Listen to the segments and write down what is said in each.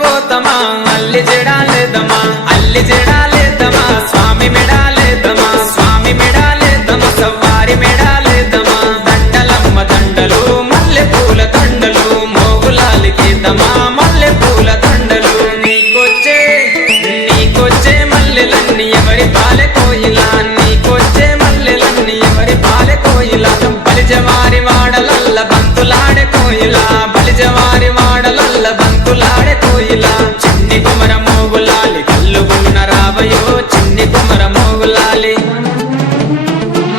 గోతమా అల్లి జడాలేదమా అల్లి జడాలేదమా స్వామి మెడాలేదమా స్వామి మెడాలేదమా సవారి మెడాలేదమా దండలమ్మ దండలు మల్లె పూల దండలు మోగులాలికేదమా మల్లె పూల దండలు నీకొచ్చే మల్లెలన్నీ ఎవరి పాలె కోయిలా నీకొచ్చే మల్లెలన్నీ ఎవరి పాలె కోయిలా బలిజవారి వాడలల్ల బంతులాడే కోయిలా బలిజవారి వాడలల్ల బంతులాడే కోయిలా చిన్ని కుమర మోగులాలి కల్లుగున్న రావయో చిన్ని కుమర మోగులాలి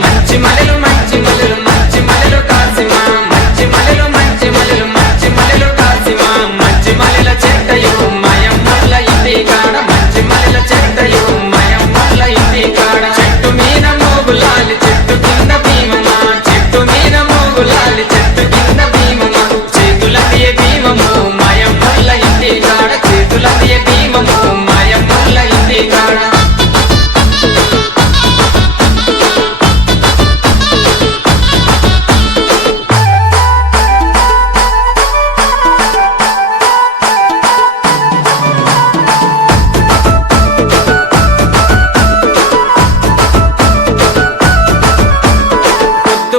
మంచి మలెలు మంచి మలెలు మంచి మలెలు కాసిమా మంచి మలెలు మంచి మలెలు మంచి మలెలు కాసిమా మంచి మలెల చెట్టయో మయమ్మల ఇంటి కాడ మంచి మలెల చెట్టయో మయమ్మల ఇంటి కాడ చెట్టు మీద మోగులాలి చెట్టు కింద భీమమా చెట్టు మీద మోగులాలి చెట్టు కింద భీమమా చేతులదియ భీమము మయమ్మల ఇంటి కాడ చేతులదియ భీమము మయమ్మల ఇంటి కాడ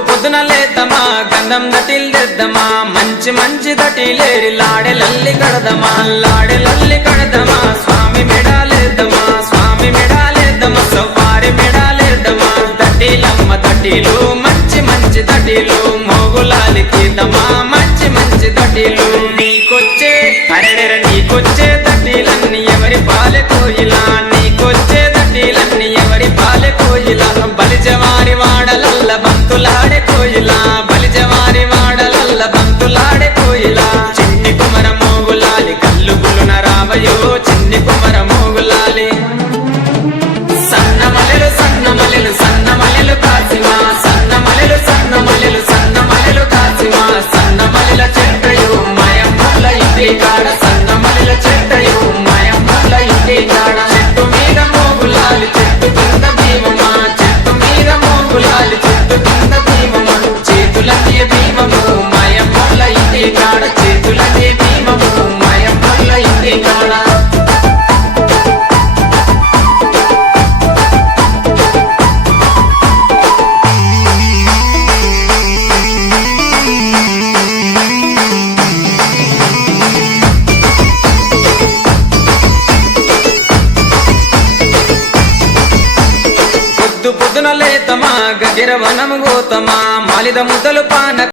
పొద్దున లేదమా గంధం దటిల్దెద్దమా మంచి మంచి దటిలేరి లాడెలల్లి కడదమా లాడెలల్లి కడదమా స్వామి మెడాలేదమా స్వామి మెడాలేదమా సవారి మెడాలేదమా దటిలమ్మ దటిలు మంచి మంచి దటిలు మోగులాలికేదమా మంచి మంచి దటిలు నీకొచ్చే అరెడెర నీకొచ్చే దటిలన్నీ ఎవరి పాలె కోయిలా నీకొచ్చే దటిలన్నీ ఎవరి పాలె కోయిలా బలిజవారి వాడలల్ల బంతులాడే కోయిలా బలిజవారి వాడలల్ల బంతులాడే కోయిలా చిన్ని కుమర మోగులాలి కల్లుగులున రావయో చిన్ని కుమర మోగులాలి సన్న మలెలు సన్న మలెలు సన్న మలెలు కాసిమా సన్న మలెలు సన్న మలెలు సన్న మలెలు కాసిమా సన్న మలెల చెట్టయో మయమ్మల ఇంటి కాడ సన్న మలెల చెట్టయో మయమ్మల ఇంటి కాడ చెట్టు మీద మోగులాలి చెట్టు కింద భీమమా చెట్టు మీద మోగులాలి చెట్టు కింద భీమమా చేతులదియ భీమము మయమ్మల ఇంటి కాడ చేతులదియ భీమము మయమ్మల ఇంటి కాడ పొద్దున లేతమా గగిర వనము గోతమా మాలిద ముద్దలు పాన